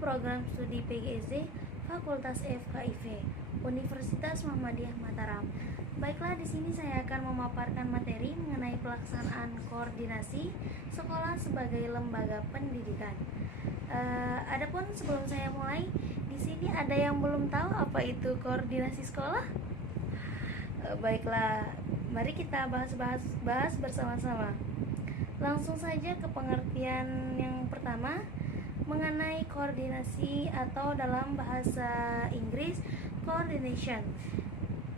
program studi PGSD Fakultas FKIV Universitas Muhammadiyah Mataram. Baiklah, di sini saya akan memaparkan materi mengenai pelaksanaan koordinasi sekolah sebagai lembaga pendidikan. Adapun sebelum saya mulai, di sini ada yang belum tahu apa itu koordinasi sekolah? Baiklah, mari kita bahas bersama-sama. Langsung saja ke pengertian yang pertama mengenai koordinasi atau dalam bahasa Inggris coordination.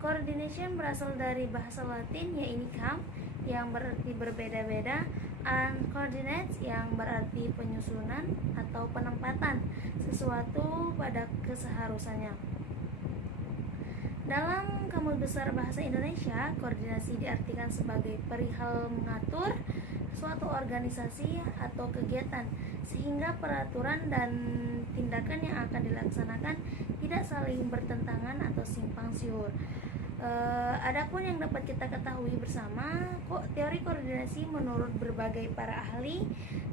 Coordination berasal dari bahasa Latin yaitu come yang berarti berbeda-beda, and coordinates yang berarti penyusunan atau penempatan sesuatu pada keseharusannya. Dalam Kamus Besar Bahasa Indonesia, koordinasi diartikan sebagai perihal mengatur suatu organisasi atau kegiatan sehingga peraturan dan tindakan yang akan dilaksanakan tidak saling bertentangan atau simpang siur. Adapun yang dapat kita ketahui bersama, teori koordinasi menurut berbagai para ahli,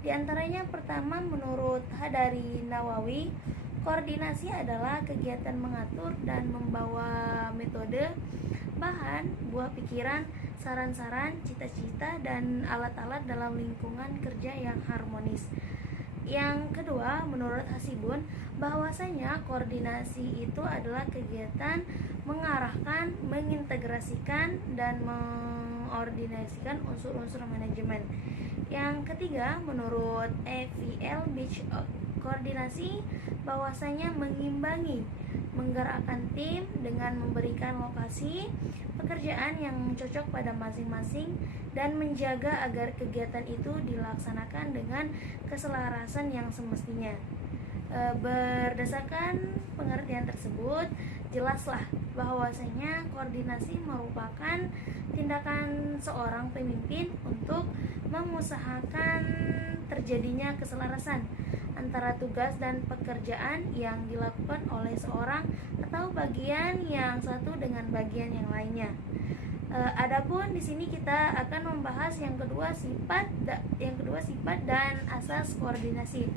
diantaranya pertama menurut Hadari Nawawi, koordinasi adalah kegiatan mengatur dan membawa metode, bahan, buah pikiran, saran-saran, cita-cita, dan alat-alat dalam lingkungan kerja yang harmonis. Yang kedua, menurut Hasibun, bahwasanya koordinasi itu adalah kegiatan mengarahkan, mengintegrasikan, dan mengordinasikan unsur-unsur manajemen. Yang ketiga, menurut EVL Beach, koordinasi bahwasanya mengimbangi, menggerakkan tim dengan memberikan lokasi pekerjaan yang cocok pada masing-masing dan menjaga agar kegiatan itu dilaksanakan dengan keselarasan yang semestinya. Berdasarkan pengertian tersebut, jelaslah bahwasanya koordinasi merupakan tindakan seorang pemimpin untuk mengusahakan terjadinya keselarasan antara tugas dan pekerjaan yang dilakukan oleh seorang atau bagian yang satu dengan bagian yang lainnya. Adapun di sini kita akan membahas yang kedua sifat dan asas koordinasi.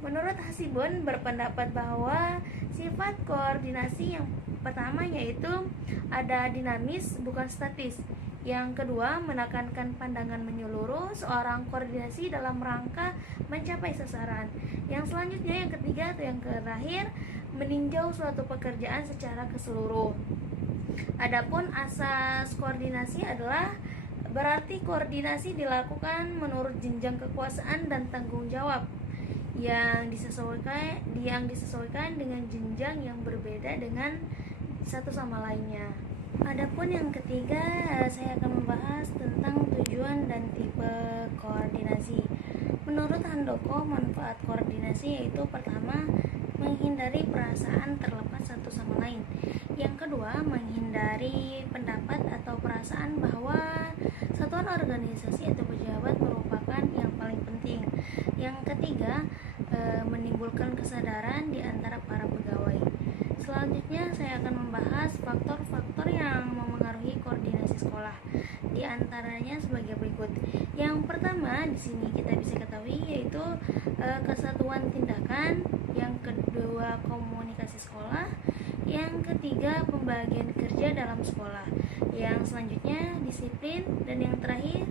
Menurut Hasibun berpendapat bahwa sifat koordinasi yang pertama yaitu ada dinamis bukan statis. Yang kedua, menekankan pandangan menyeluruh seorang koordinasi dalam rangka mencapai sasaran. Yang selanjutnya, yang ketiga atau yang terakhir, meninjau suatu pekerjaan secara keseluruh. Adapun asas koordinasi adalah berarti koordinasi dilakukan menurut jenjang kekuasaan dan tanggung jawab yang disesuaikan dengan jenjang yang berbeda dengan satu sama lainnya. Adapun yang ketiga, saya akan membahas tentang tujuan dan tipe koordinasi. Menurut Handoko, manfaat koordinasi yaitu pertama, menghindari perasaan terlepas satu sama lain. Yang kedua, menghindari pendapat atau perasaan bahwa satuan organisasi atau pejabat merupakan yang paling penting. Yang ketiga, menimbulkan kesadaran di antara para pegawai. Selanjutnya saya akan membahas faktor-faktor yang memengaruhi koordinasi sekolah. Di antaranya sebagai berikut. Yang pertama di sini kita bisa ketahui yaitu kesatuan tindakan, yang kedua komunikasi sekolah, yang ketiga pembagian kerja dalam sekolah, yang selanjutnya disiplin, dan yang terakhir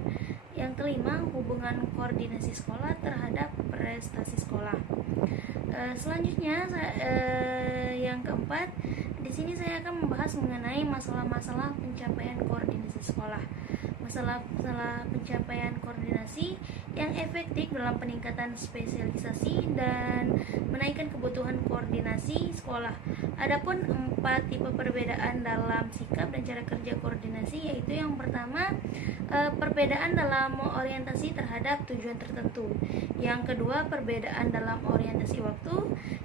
yang kelima hubungan koordinasi sekolah terhadap prestasi sekolah. Selanjutnya yang keempat, di sini saya akan membahas mengenai masalah-masalah pencapaian koordinasi sekolah. Masalah pencapaian koordinasi yang efektif dalam peningkatan spesialisasi dan menaikkan kebutuhan koordinasi sekolah. Adapun 4 tipe perbedaan dalam sikap dan cara kerja koordinasi yaitu yang pertama, perbedaan dalam orientasi terhadap tujuan tertentu. Yang kedua, perbedaan dalam orientasi waktu.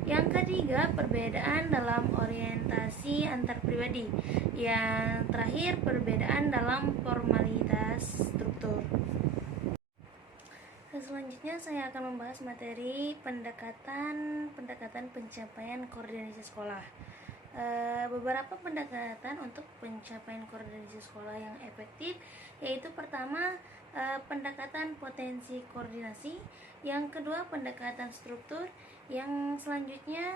Yang ketiga, perbedaan dalam orientasi antar pribadi. Yang terakhir, perbedaan dalam formalitas struktur. Selanjutnya saya akan membahas materi pendekatan pencapaian koordinasi sekolah. Beberapa pendekatan untuk pencapaian koordinasi sekolah yang efektif yaitu pertama, pendekatan potensi koordinasi, yang kedua pendekatan struktur, Yang selanjutnya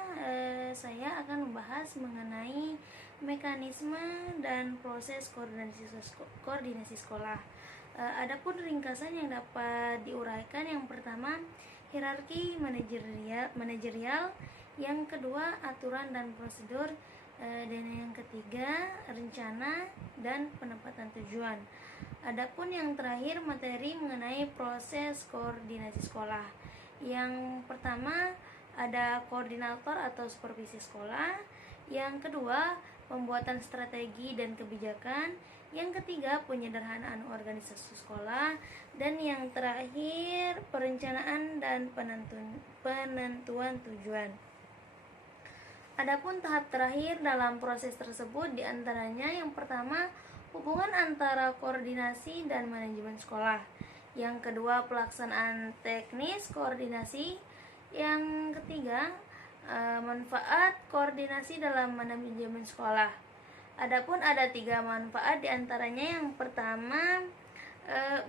saya akan membahas mengenai mekanisme dan proses koordinasi sekolah. Adapun ringkasan yang dapat diuraikan, yang pertama hierarki manajerial, yang kedua aturan dan prosedur, dan yang ketiga rencana dan penempatan tujuan. Adapun yang terakhir materi mengenai proses koordinasi sekolah. Yang pertama ada koordinator atau supervisi sekolah, yang kedua pembuatan strategi dan kebijakan, yang ketiga penyederhanaan organisasi sekolah, dan yang terakhir perencanaan dan penentuan tujuan. Adapun tahap terakhir dalam proses tersebut diantaranya yang pertama hubungan antara koordinasi dan manajemen sekolah, yang kedua pelaksanaan teknis koordinasi, yang ketiga manfaat koordinasi dalam manajemen sekolah. Adapun ada 3 manfaat diantaranya, yang pertama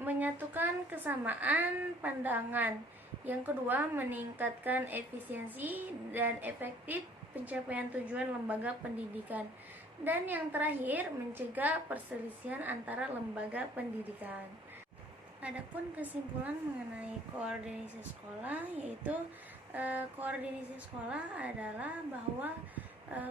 menyatukan kesamaan pandangan, yang kedua meningkatkan efisiensi dan efektif pencapaian tujuan lembaga pendidikan, dan yang terakhir mencegah perselisihan antara lembaga pendidikan. Adapun kesimpulan mengenai koordinasi sekolah, yaitu koordinasi sekolah adalah bahwa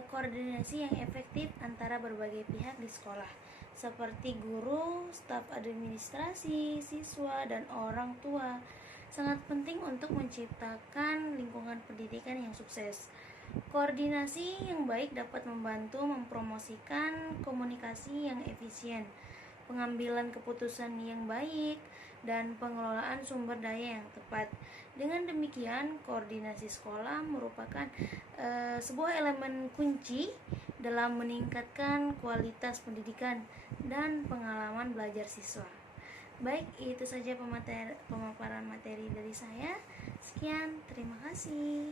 koordinasi yang efektif antara berbagai pihak di sekolah seperti guru, staf administrasi, siswa, dan orang tua sangat penting untuk menciptakan lingkungan pendidikan yang sukses. Koordinasi yang baik dapat membantu mempromosikan komunikasi yang efisien, pengambilan keputusan yang baik, dan pengelolaan sumber daya yang tepat. Dengan demikian, koordinasi sekolah merupakan sebuah elemen kunci dalam meningkatkan kualitas pendidikan dan pengalaman belajar siswa. Baik, itu saja pemaparan materi dari saya. Sekian, terima kasih.